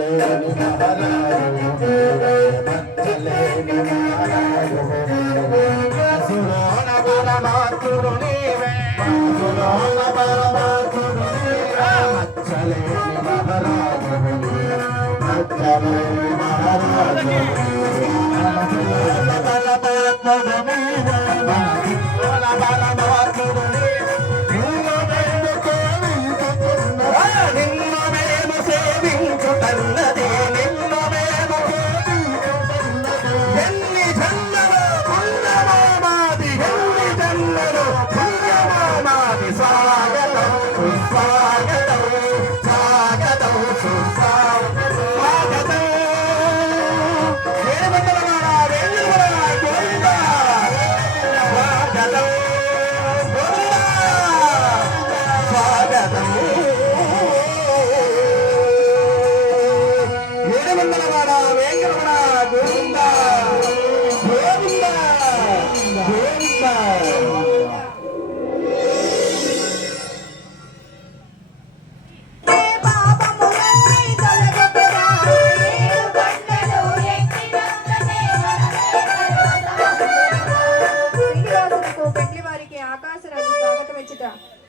మచ్చలేని మహారాజు మచ్చలేని మహారాజు సులోన బలమాతుడు నీవే సులోన బలమాతుడు నీవే మచ్చలేని మహారాజు మచ్చలేని మహారాజు బలమాతుడు నీవే బలమాతుడు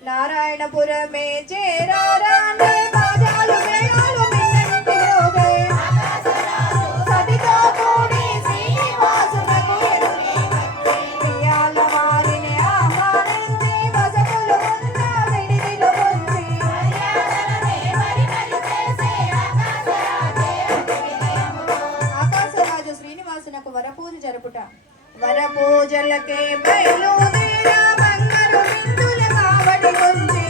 నారాయణపురమే చేరారానే బాజాలు మేళాలు మిన్నంటి రోగే సతితో కూడి శ్రీనివాసునకు ప్రియాల వారిని ఆహ్వానించి వసతులు ఉన్న విడిదిలు పొంది ఆకాశరాజు శ్రీనివాసునకు వరపూజ జరుపుట వరపూజలకే బయలుదేరా బంగారు బిందుల కావడి కొంచి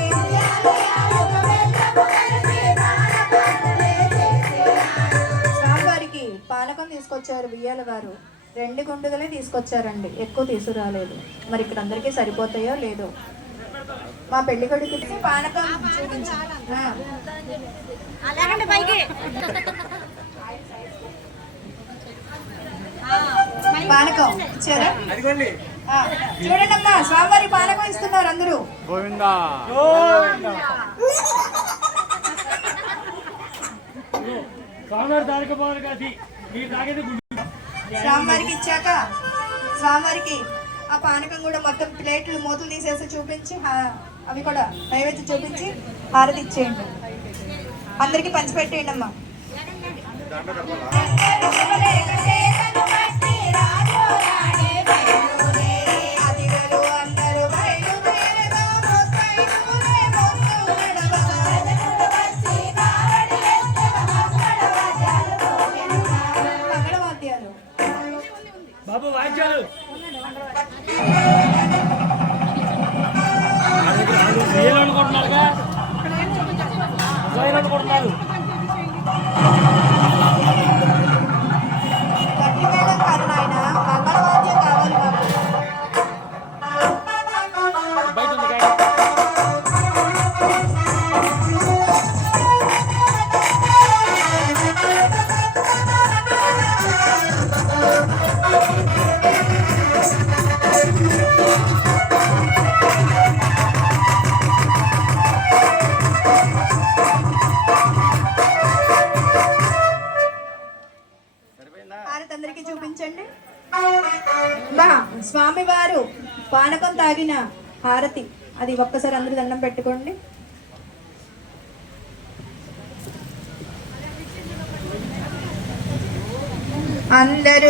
స్వామివారికి పానకం తీసుకొచ్చారు బియ్యాల గారు 2 గుండుగలే తీసుకొచ్చారండి, ఎక్కువ తీసుకురాలేదు. మరి ఇక్కడ అందరికీ సరిపోతాయో లేదో. మా పెళ్లి కొడుకు పానకం చూపించాలి. పానకం ఇచ్చారా? చూడండి అమ్మా, స్వామివారి పానకం ఇస్తున్నారు అందరూ. స్వామివారికి ఇచ్చాక స్వామివారికి ఆ పానకం కూడా మొత్తం ప్లేట్లు మూతలు తీసేసి చూపించి అవి కూడా నైవేద్యం చూపించి హారతి ఇచ్చేయండి. అందరికి పంచిపెట్టేయండి అమ్మా. బాబు వాయిద్యాలు అనుకుంటున్నారుగా అనుకుంటున్నారు. అందరికి చూపించండి. స్వామివారు పానకం తాగిన హారతి అది ఒక్కసారి అందరూ దండం పెట్టుకోండి. అందరూ